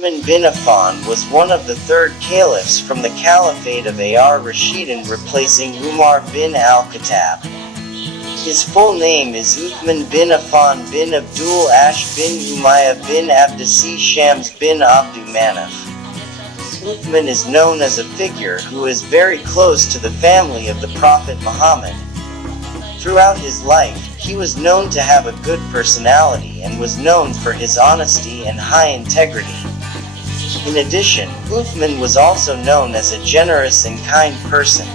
Usman bin Affan was one of the third caliphs from the Caliphate of Ar-Rashidun, replacing Umar bin al-Khattab. His full name is Uthman bin Affan bin Abdul Ash bin Umayyah bin Abdasi Shams bin Abdu Manaf. Uthman is known as a figure who is very close to the family of the Prophet Muhammad. Throughout his life, he was known to have a good personality and was known for his honesty and high integrity. In addition, Uthman was also known as a generous and kind person.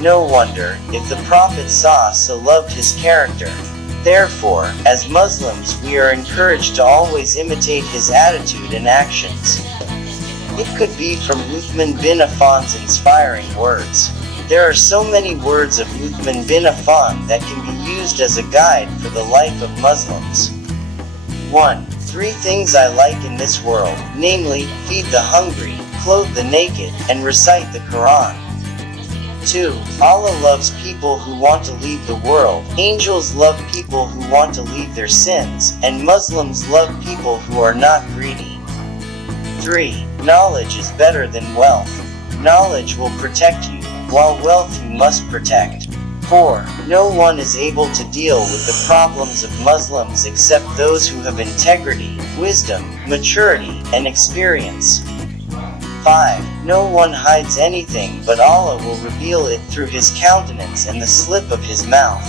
No wonder, if the Prophet ﷺ loved his character. Therefore, as Muslims we are encouraged to always imitate his attitude and actions. It could be from Uthman bin Affan's inspiring words. There are so many words of Uthman bin Affan that can be used as a guide for the life of Muslims. 1. 3 things I like in this world, namely, feed the hungry, clothe the naked, and recite the Quran. 2. Allah loves people who want to leave the world, angels love people who want to leave their sins, and Muslims love people who are not greedy. 3. Knowledge is better than wealth. Knowledge will protect you, while wealth you must protect. 4. No one is able to deal with the problems of Muslims except those who have integrity, wisdom, maturity, and experience. 5. No one hides anything but Allah will reveal it through his countenance and the slip of his mouth.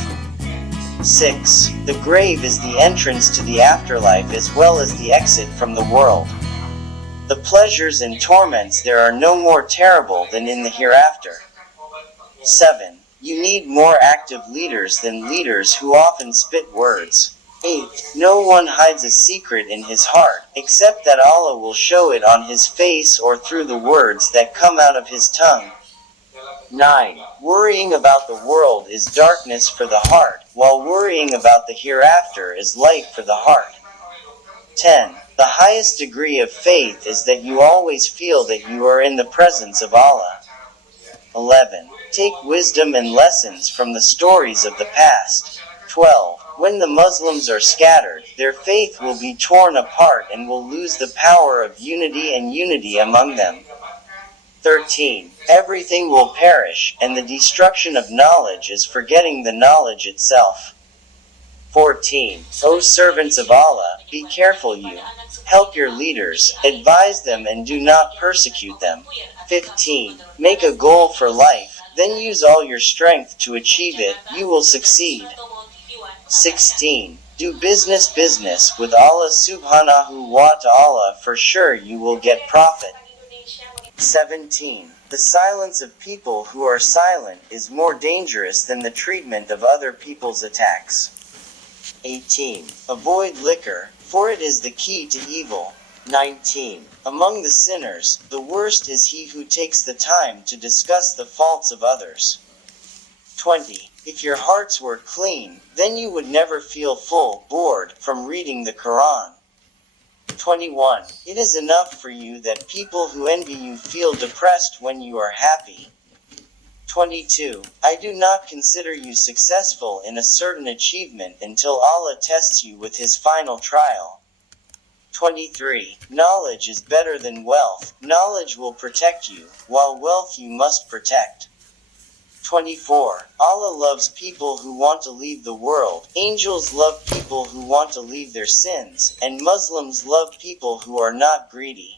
6. The grave is the entrance to the afterlife as well as the exit from the world. The pleasures and torments there are no more terrible than in the hereafter. 7. You need more active leaders than leaders who often spit words. 8. No one hides a secret in his heart, except that Allah will show it on his face or through the words that come out of his tongue. 9. Worrying about the world is darkness for the heart, while worrying about the hereafter is light for the heart. 10. The highest degree of faith is that you always feel that you are in the presence of Allah. 11. Take wisdom and lessons from the stories of the past. 12. When the Muslims are scattered, their faith will be torn apart and will lose the power of unity and unity among them. 13. Everything will perish, and the destruction of knowledge is forgetting the knowledge itself. 14. O servants of Allah, be careful you. Help your leaders, advise them and do not persecute them. 15. Make a goal for life, then use all your strength to achieve it, you will succeed. 16. Do business with Allah subhanahu wa ta'ala, for sure you will get profit. 17. The silence of people who are silent is more dangerous than the treatment of other people's attacks. 18. Avoid liquor, for it is the key to evil. 19. Among the sinners, the worst is he who takes the time to discuss the faults of others. 20. If your hearts were clean, then you would never feel bored from reading the Quran. 21. It is enough for you that people who envy you feel depressed when you are happy. 22. I do not consider you successful in a certain achievement until Allah tests you with his final trial. 23. Knowledge is better than wealth. Knowledge will protect you, while wealth you must protect. 24. Allah loves people who want to leave the world, angels love people who want to leave their sins, and Muslims love people who are not greedy.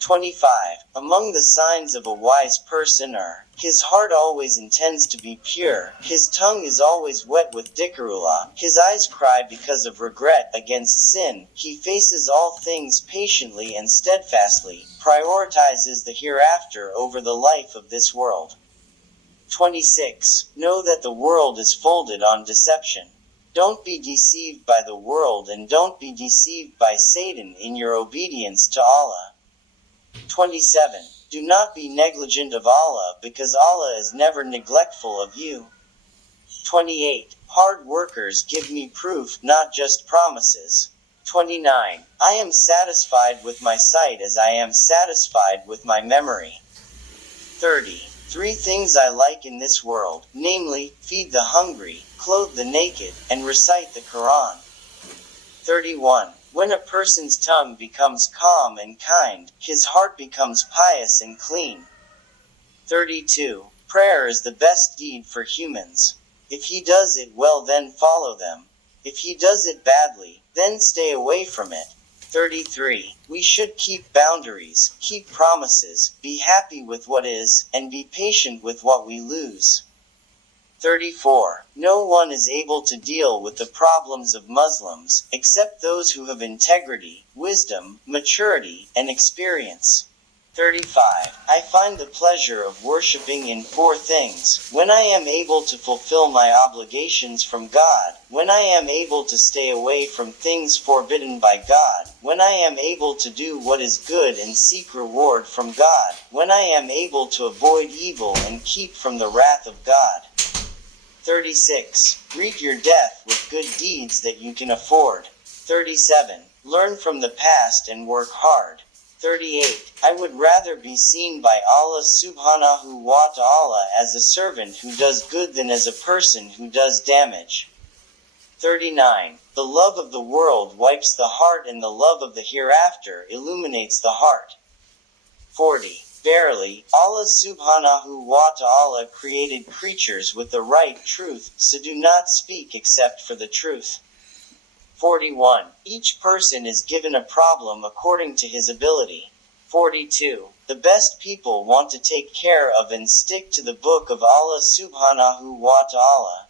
25. Among the signs of a wise person are, his heart always intends to be pure, his tongue is always wet with dhikrullah, his eyes cry because of regret against sin, he faces all things patiently and steadfastly, prioritizes the hereafter over the life of this world. 26. Know that the world is folded on deception. Don't be deceived by the world and don't be deceived by Satan in your obedience to Allah. 27. Do not be negligent of Allah because Allah is never neglectful of you. 28. Hard workers give me proof, not just promises. 29. I am satisfied with my sight as I am satisfied with my memory. 30. 3 things I like in this world, namely, feed the hungry, clothe the naked, and recite the Quran. 31. When a person's tongue becomes calm and kind, his heart becomes pious and clean. 32. Prayer is the best deed for humans. If he does it well, then follow them. If he does it badly, then stay away from it. 33. We should keep boundaries, keep promises, be happy with what is, and be patient with what we lose. 34. No one is able to deal with the problems of Muslims, except those who have integrity, wisdom, maturity, and experience. 35. I find the pleasure of worshipping in four things: when I am able to fulfill my obligations from God, when I am able to stay away from things forbidden by God, when I am able to do what is good and seek reward from God, when I am able to avoid evil and keep from the wrath of God. 36. Greet your death with good deeds that you can afford. 37. Learn from the past and work hard. 38. I would rather be seen by Allah subhanahu wa ta'ala as a servant who does good than as a person who does damage. 39. The love of the world wipes the heart, and the love of the hereafter illuminates the heart. 40. Verily, Allah subhanahu wa ta'ala created creatures with the right truth, so do not speak except for the truth. 41. Each person is given a problem according to his ability. 42. The best people want to take care of and stick to the book of Allah subhanahu wa ta'ala.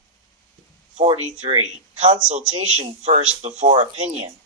43. Consultation first before opinion.